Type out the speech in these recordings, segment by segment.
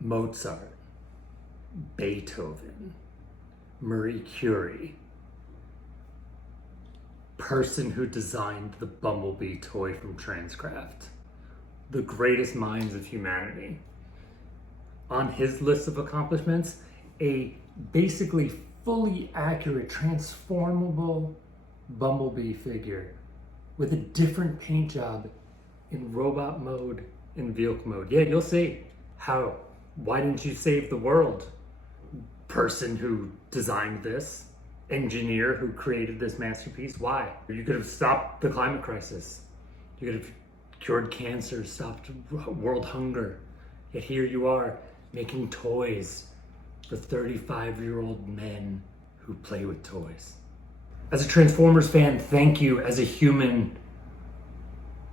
Mozart, Beethoven, Marie Curie, person who designed the Bumblebee toy from Transcraft, the greatest minds of humanity. On his list of accomplishments, a basically fully accurate, transformable Bumblebee figure with a different paint job in robot mode and vehicle mode. Yeah, you'll say, how? Why didn't you save the world? Person who designed this, engineer who created this masterpiece, why? You could have stopped the climate crisis. You could have cured cancer, stopped world hunger. Yet here you are, making toys for 35-year-old men who play with toys. As a Transformers fan, thank you. As a human,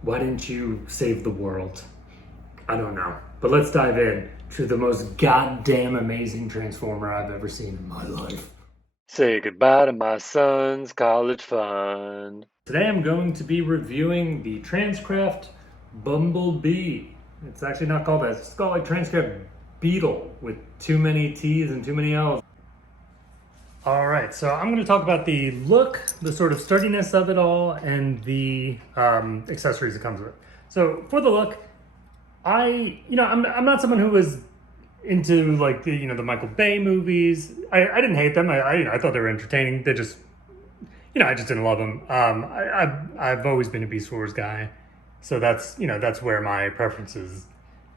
why didn't you save the world? I don't know. But let's dive in to the most goddamn amazing Transformer I've ever seen in my life. Say goodbye to my son's college fund. Today I'm going to be reviewing the Transcraft Bumblebee. It's actually not called that. It's called like Transcraft Beetle with too many T's and too many L's. All right, so I'm going to talk about the look, the sort of sturdiness of it all, and the accessories it comes with. So for the look, I'm not someone who was into like the Michael Bay movies. I didn't hate them. I thought they were entertaining. They just, I just didn't love them. I've always been a Beast Wars guy, so that's where my preferences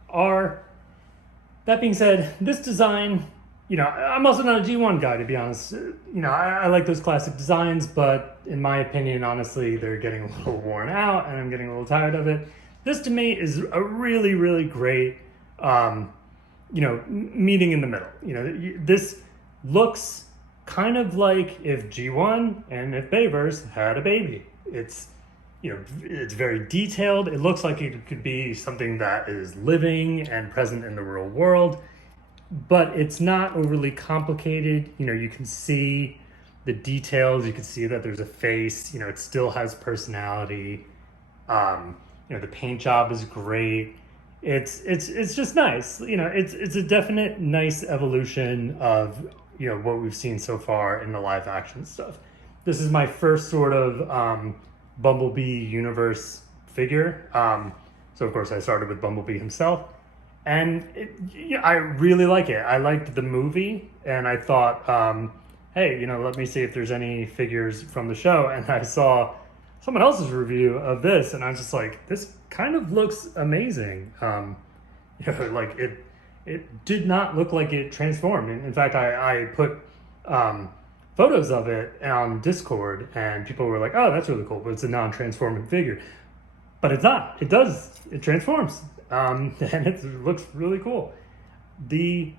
are. That being said, this design, I'm also not a G1 guy, to be honest. I like those classic designs, but in my opinion, honestly, they're getting a little worn out and I'm getting a little tired of it. This to me is a really, really great, meeting in the middle. This looks kind of like if G1 and if Bayverse had a baby. It's very detailed. It looks like it could be something that is living and present in the real world, but it's not overly complicated. You can see the details. You can see that there's a face. It still has personality. The paint job is great. It's just nice. It's a definite nice evolution of what we've seen so far in the live action stuff. This is my first sort of Bumblebee universe figure. So of course I started with Bumblebee himself, and I really like it. I liked the movie, and I thought, hey, let me see if there's any figures from the show. And I saw someone else's review of this, and I was just like, this kind of looks amazing. Like it did not look like it transformed. In fact, I put photos of it on Discord, and people were like, oh, that's really cool, but it's a non-transforming figure. But it's not. It transforms. And it looks really cool. The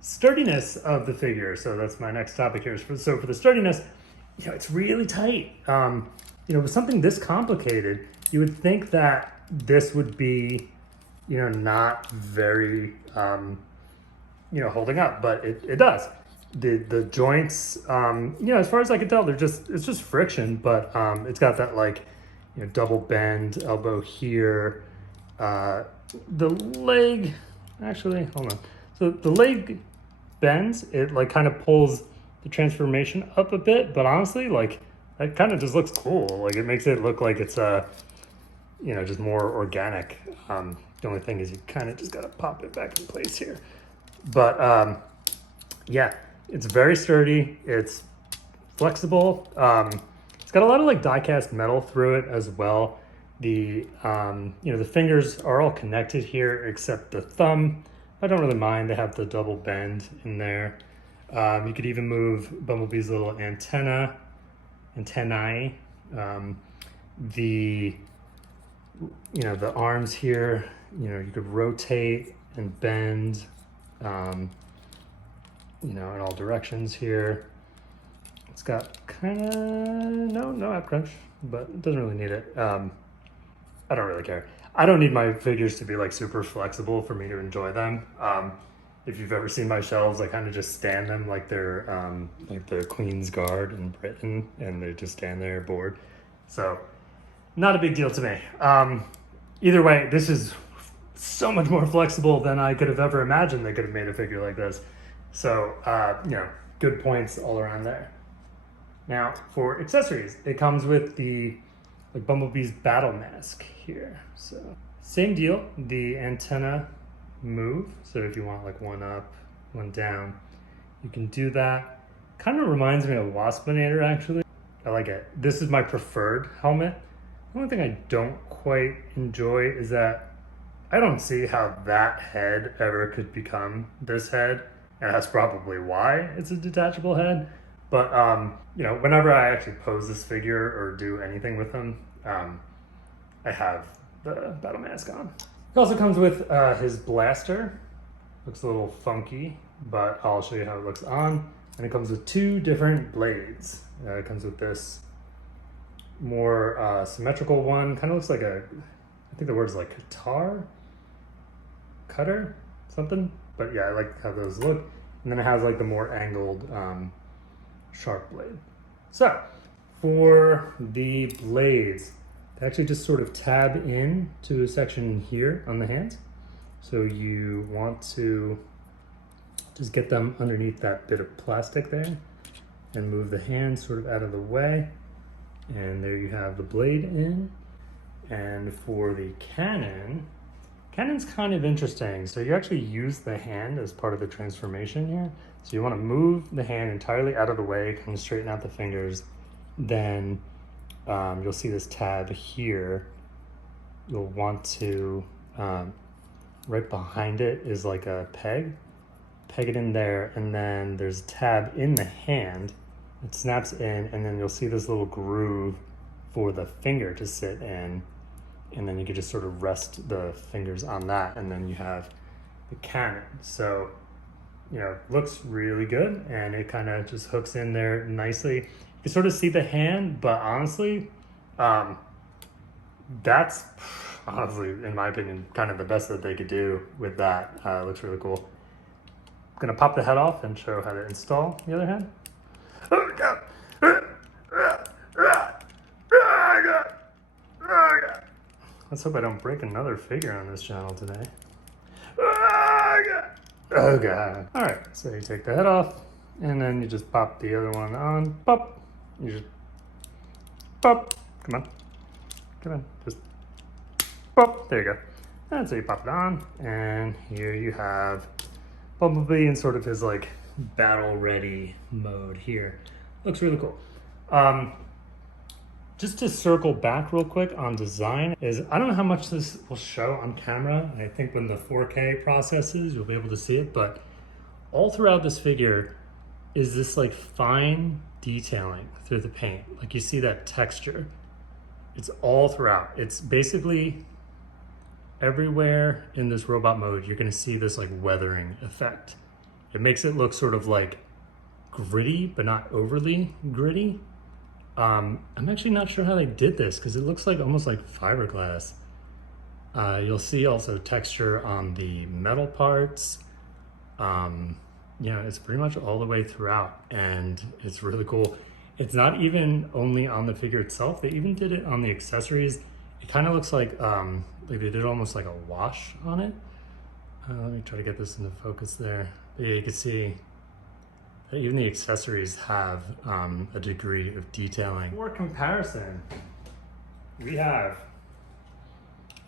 sturdiness of the figure, so that's my next topic here. So for the sturdiness, it's really tight. With something this complicated, you would think that this would be, not very, holding up, but it does. The joints, as far as I can tell, it's just friction, but it's got that double bend elbow here. The leg, actually, hold on. So the leg bends, it kind of pulls the transformation up a bit, but honestly, that kind of just looks cool. It makes it look like it's just more organic. The only thing is you kind of just got to pop it back in place here. But yeah, it's very sturdy. It's flexible. It's got a lot of die-cast metal through it as well. The the fingers are all connected here except the thumb. I don't really mind. They have the double bend in there. You could even move Bumblebee's little antennae. The arms here, you could rotate and bend, in all directions here. It's got kind of no ab crunch, but it doesn't really need it. I don't really care. I don't need my figures to be super flexible for me to enjoy them. If you've ever seen my shelves, I kind of just stand them like they're the Queen's Guard in Britain, and they just stand there bored. So not a big deal to me. Either way, this is so much more flexible than I could have ever imagined they could have made a figure like this. So, you know, good points all around there. Now, for accessories, it comes with the like Bumblebee's battle mask here. So, same deal, the antenna move. So if you want like one up, one down, you can do that. Kind of reminds me of Waspinator actually. I like it. This is my preferred helmet. The only thing I don't quite enjoy is that I don't see how that head ever could become this head. And that's probably why it's a detachable head. But, you know, whenever I actually pose this figure or do anything with him, I have the battle mask on. It also comes with his blaster. Looks a little funky, but I'll show you how it looks on. And it comes with two different blades. It comes with this more symmetrical one. Kind of looks like a, I think the word is like cutter, something. But yeah, I like how those look. And then it has like the more angled sharp blade. So for the blades, they actually just sort of tab in to a section here on the hands. So you want to just get them underneath that bit of plastic there and move the hand sort of out of the way. And there you have the blade in. And for the Cannon's kind of interesting. So you actually use the hand as part of the transformation here. So you want to move the hand entirely out of the way, kind of straighten out the fingers. Then you'll see this tab here. You'll want to, right behind it is like a peg. Peg it in there, and then there's a tab in the hand. It snaps in, and then you'll see this little groove for the finger to sit in. And then you can just sort of rest the fingers on that, and then you have the cannon. So, you know, looks really good, and it kind of just hooks in there nicely. You can sort of see the hand, but honestly, that's honestly, in my opinion, kind of the best that they could do with that. It looks really cool. I'm gonna pop the head off and show how to install the other hand. Oh God! Let's hope I don't break another figure on this channel today. Oh God. All right, so you take the head off, and then you just pop the other one on. Pop. You just pop. Come on. Come on. Just pop. There you go. And so you pop it on, and here you have Bumblebee in sort of his like battle ready mode here. Looks really cool. Just to circle back real quick on design is, I don't know how much this will show on camera. I think when the 4K processes, you'll be able to see it, but all throughout this figure is this like fine detailing through the paint. Like you see that texture. It's all throughout. It's basically everywhere in this robot mode, you're gonna see this like weathering effect. It makes it look sort of like gritty, but not overly gritty. I'm actually not sure how they did this because it looks like almost like fiberglass. You'll see also texture on the metal parts. You know, it's pretty much all the way throughout, and it's really cool. It's not even only on the figure itself, they even did it on the accessories. It kind of looks like they did almost like a wash on it. Let me try to get this into focus there. But yeah, you can see that even the accessories have a degree of detailing. For comparison, we have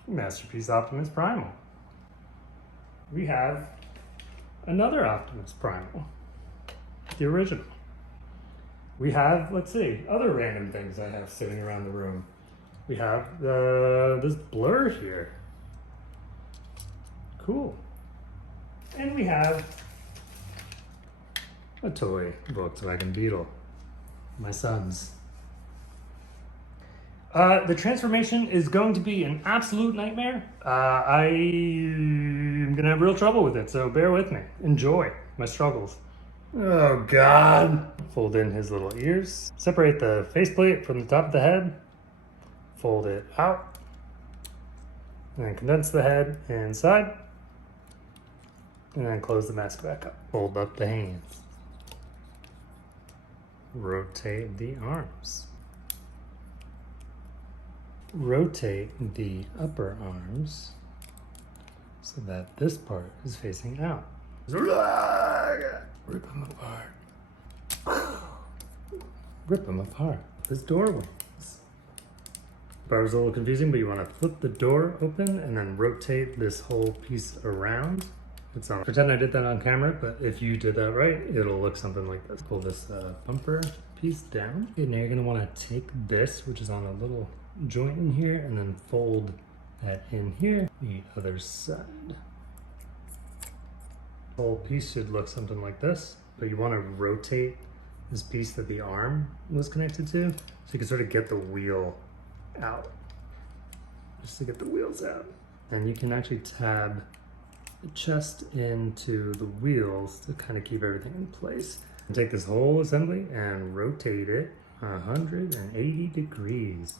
Masterpiece Optimus Primal. We have another Optimus Primal, the original. We have, let's see, other random things I have sitting around the room. We have this blur here. Cool. And we have a toy Volkswagen Beetle, my son's. The transformation is going to be an absolute nightmare. I'm gonna have real trouble with it, so bear with me. Enjoy my struggles. Oh God. Fold in his little ears. Separate the faceplate from the top of the head. Fold it out. And then condense the head inside. And then close the mask back up. Fold up the hands. Rotate the arms. Rotate the upper arms. so that this part is facing out. Rip them apart. Rip them apart. This door wings. Bar was a little confusing, but you want to flip the door open and then rotate this whole piece around. It's on. Pretend I did that on camera, but if you did that right, it'll look something like this. Pull this bumper piece down. And now you're gonna want to take this, which is on a little joint in here, and then fold that in here, the other side. The whole piece should look something like this, but you want to rotate this piece that the arm was connected to, so you can sort of get the wheel out, just to get the wheels out. And you can actually tab the chest into the wheels to kind of keep everything in place. And take this whole assembly and rotate it 180 degrees.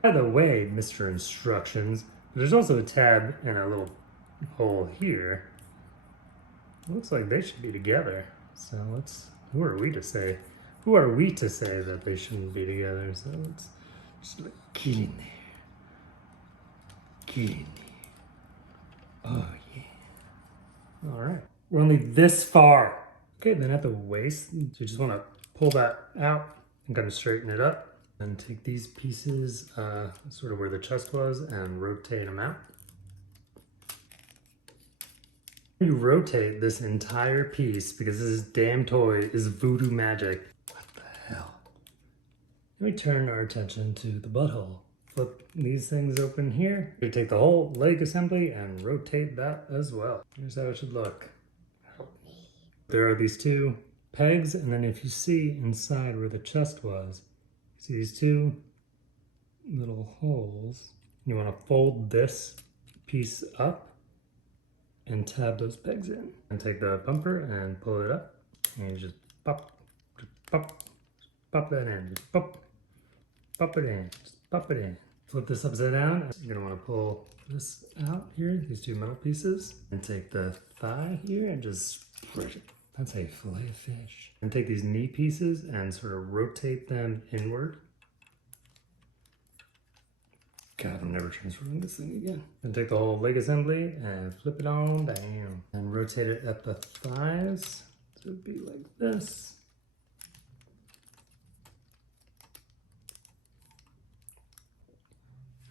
By the way, Mr. Instructions, there's also a tab and a little hole here. Looks like they should be together. So who are we to say? Who are we to say that they shouldn't be together? So let's just get in there. Get in there. Oh yeah. All right. We're only this far. Okay, then at the waist, you just want to pull that out and kind of straighten it up. And take these pieces, sort of where the chest was, and rotate them out. You rotate this entire piece, because this damn toy is voodoo magic. What the hell? Let me turn our attention to the butthole. Flip these things open here. You take the whole leg assembly and rotate that as well. Here's how it should look. There are these two pegs, and then if you see inside where the chest was, see these two little holes. You want to fold this piece up and tab those pegs in. And take the bumper and pull it up. And you just pop that in. Just pop it in. Just pop it in. Flip this upside down. You're gonna want to pull this out here, these two metal pieces. And take the thigh here and just spread it. That's a fillet of fish. And take these knee pieces and sort of rotate them inward. God, I'm never transferring this thing again. And take the whole leg assembly and flip it on down. And rotate it at the thighs. So it'd be like this.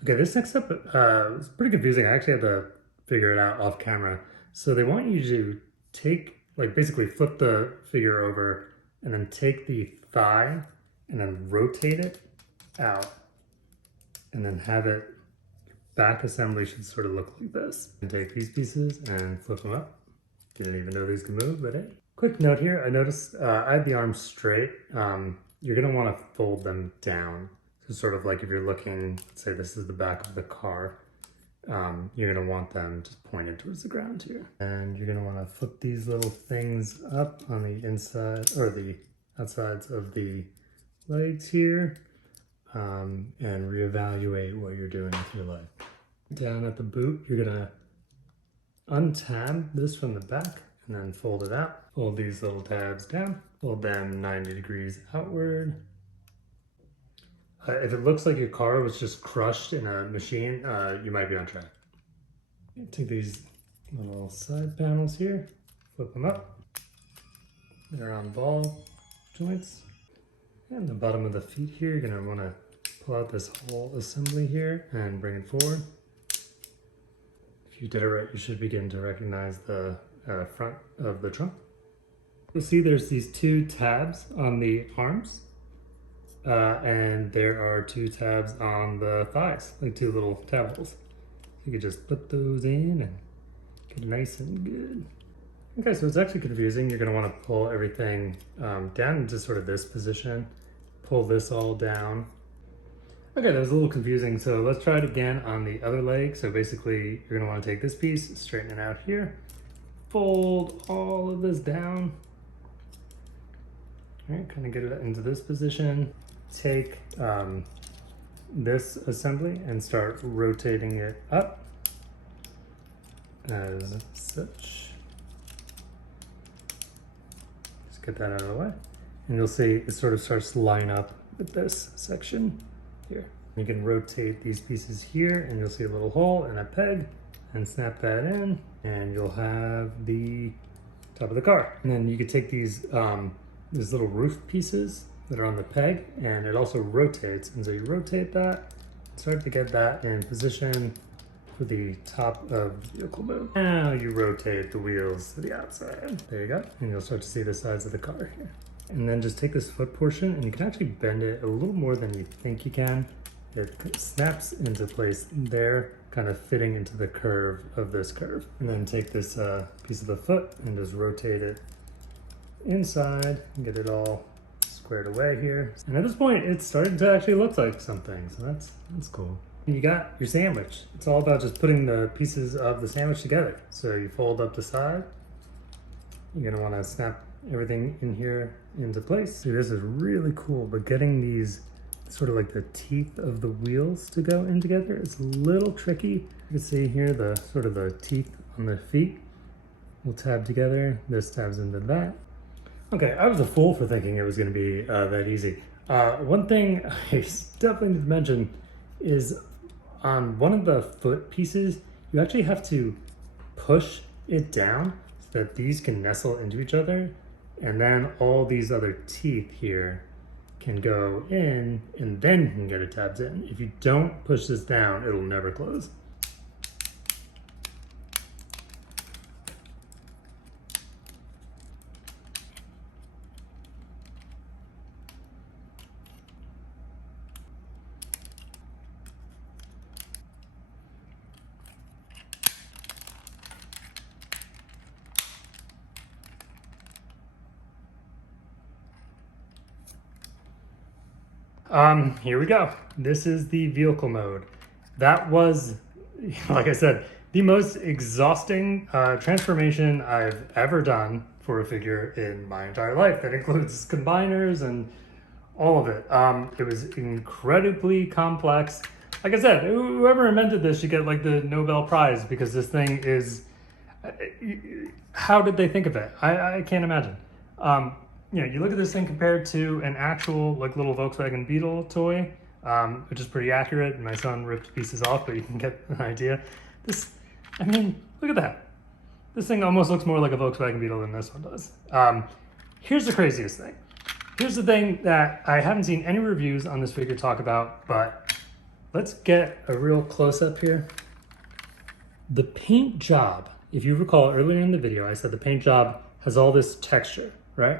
Okay, this next step is pretty confusing. I actually had to figure it out off camera. So they want you to take, like basically flip the figure over and then take the thigh and then rotate it out and then have it, back assembly should sort of look like this. And take these pieces and flip them up. Didn't even know these could move, but hey. Quick note here, I noticed I had the arms straight. You're gonna wanna fold them down. So sort of like if you're looking, say this is the back of the car, you're gonna want them just pointed towards the ground here. And you're gonna wanna flip these little things up on the inside, or the outsides of the legs here, and reevaluate what you're doing with your leg. Down at the boot, you're gonna untab this from the back and then fold it out. Fold these little tabs down, fold them 90 degrees outward. If it looks like your car was just crushed in a machine, you might be on track. Take these little side panels here, flip them up. They're on ball joints. And the bottom of the feet here, you're gonna wanna pull out this whole assembly here and bring it forward. If you did it right, you should begin to recognize the front of the trunk. You'll see there's these two tabs on the arms. And there are two tabs on the thighs, like two little tab holes. You can just put those in and get nice and good. Okay, so it's actually confusing. You're gonna wanna pull everything down into sort of this position. Pull this all down. Okay, that was a little confusing. So let's try it again on the other leg. So basically, you're gonna wanna take this piece, straighten it out here, fold all of this down. All right, kind of get it into this position. Take this assembly and start rotating it up as such. Just get that out of the way. And you'll see it sort of starts to line up with this section here. You can rotate these pieces here and you'll see a little hole and a peg and snap that in, and you'll have the top of the car. And then you could take these little roof pieces that are on the peg, and it also rotates. And so you rotate that, start to get that in position for the top of the vehicle mode. Now you rotate the wheels to the outside. There you go. And you'll start to see the sides of the car here. And then just take this foot portion, and you can actually bend it a little more than you think you can. It snaps into place there, kind of fitting into the curve of this curve. And then take this piece of the foot and just rotate it inside and get it all squared away here. And at this point, it's starting to actually look like something, so that's cool. And you got your sandwich. It's all about just putting the pieces of the sandwich together. So you fold up the side. You're gonna wanna snap everything in here into place. See, this is really cool, but getting these sort of like the teeth of the wheels to go in together is a little tricky. You can see here the sort of the teeth on the feet will tab together. This tabs into that. Okay, I was a fool for thinking it was gonna be that easy. One thing I definitely need to mention is on one of the foot pieces, you actually have to push it down so that these can nestle into each other. And then all these other teeth here can go in, and then you can get it tabbed in. If you don't push this down, it'll never close. Here we go. This is the vehicle mode. That was, like I said, the most exhausting transformation I've ever done for a figure in my entire life. That includes combiners and all of it. It was incredibly complex. Like I said, whoever invented this should get like the Nobel Prize, because this thing is, how did they think of it? I can't imagine. You know, you look at this thing compared to an actual like little Volkswagen Beetle toy, which is pretty accurate, and my son ripped pieces off, but you can get an idea. This, I mean, look at that. This thing almost looks more like a Volkswagen Beetle than this one does. Here's the craziest thing. Here's the thing that I haven't seen any reviews on this figure talk about, but let's get a real close-up here. The paint job, if you recall earlier in the video, I said the paint job has all this texture, right?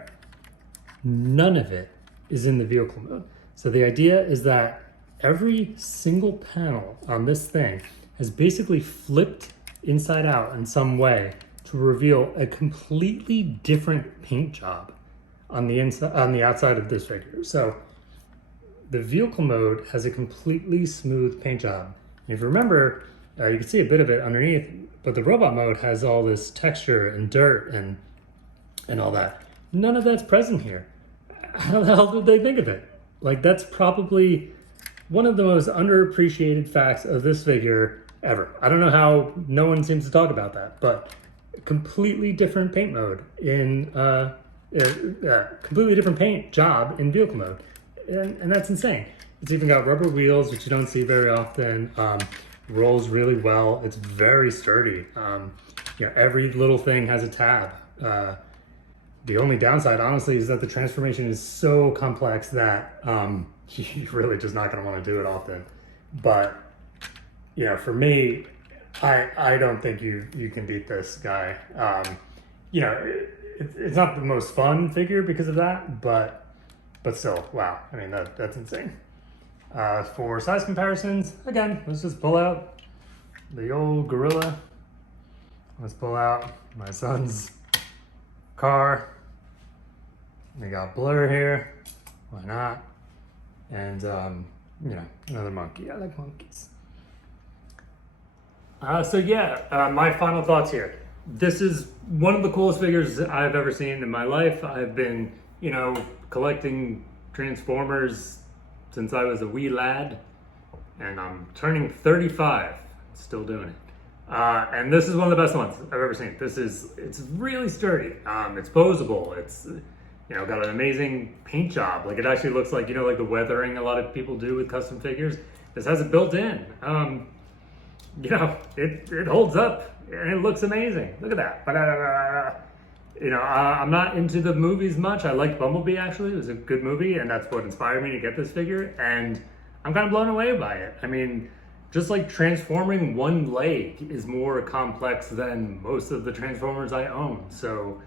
None of it is in the vehicle mode. So the idea is that every single panel on this thing has basically flipped inside out in some way to reveal a completely different paint job on the inside, on the outside of this figure. So the vehicle mode has a completely smooth paint job. And if you remember, you can see a bit of it underneath, but the robot mode has all this texture and dirt and all that. None of that's present here. How the hell did they think of it? Like, that's probably one of the most underappreciated facts of this figure ever. I don't know how no one seems to talk about that, but completely different paint mode in, completely different paint job in vehicle mode. And that's insane. It's even got rubber wheels, which you don't see very often. Rolls really well. It's very sturdy. You know, every little thing has a tab. The only downside, honestly, is that the transformation is so complex that you're really just not going to want to do it often. But, you know, for me, I don't think you can beat this guy. You know, it's not the most fun figure because of that, but still, wow. I mean, that's insane. For size comparisons, again, let's just pull out the old Gorilla. Let's pull out my son's car. We got Blur here. Why not? And, you know, another monkey. I like monkeys. So yeah, my final thoughts here. This is one of the coolest figures I've ever seen in my life. I've been, you know, collecting Transformers since I was a wee lad, and I'm turning 35, still doing it. And this is one of the best ones I've ever seen. It's really sturdy. It's posable. It's, you know, got an amazing paint job. Like, it actually looks like, you know, like the weathering a lot of people do with custom figures. This has it built in. you know, it holds up and it looks amazing. Look at that. You know, I'm not into the movies much. I liked Bumblebee, actually. It was a good movie, and that's what inspired me to get this figure, and I'm kind of blown away by it. I mean, just like transforming one leg is more complex than most of the Transformers I own. So,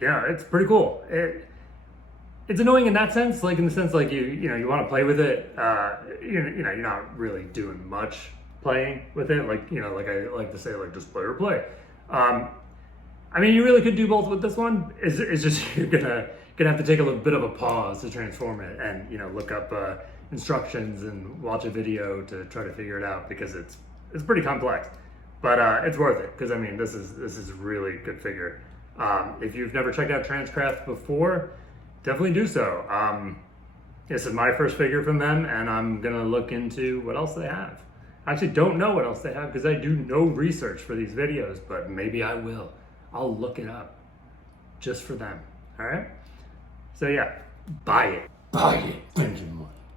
yeah, it's pretty cool. It's annoying in that sense, like in the sense like you know you want to play with it. You know, you're not really doing much playing with it. Like, you know, like I like to say, like just play or play. I mean, you really could do both with this one. It's just you're gonna have to take a little bit of a pause to transform it, and you know, look up instructions and watch a video to try to figure it out, because it's pretty complex. But it's worth it, because I mean, this is a really good figure. If you've never checked out Transcraft before, definitely do so. This is my first figure from them, and I'm gonna look into what else they have. I actually don't know what else they have because I do no research for these videos, but maybe I will. I'll look it up just for them. All right? So yeah, buy it. Buy it. Thank you.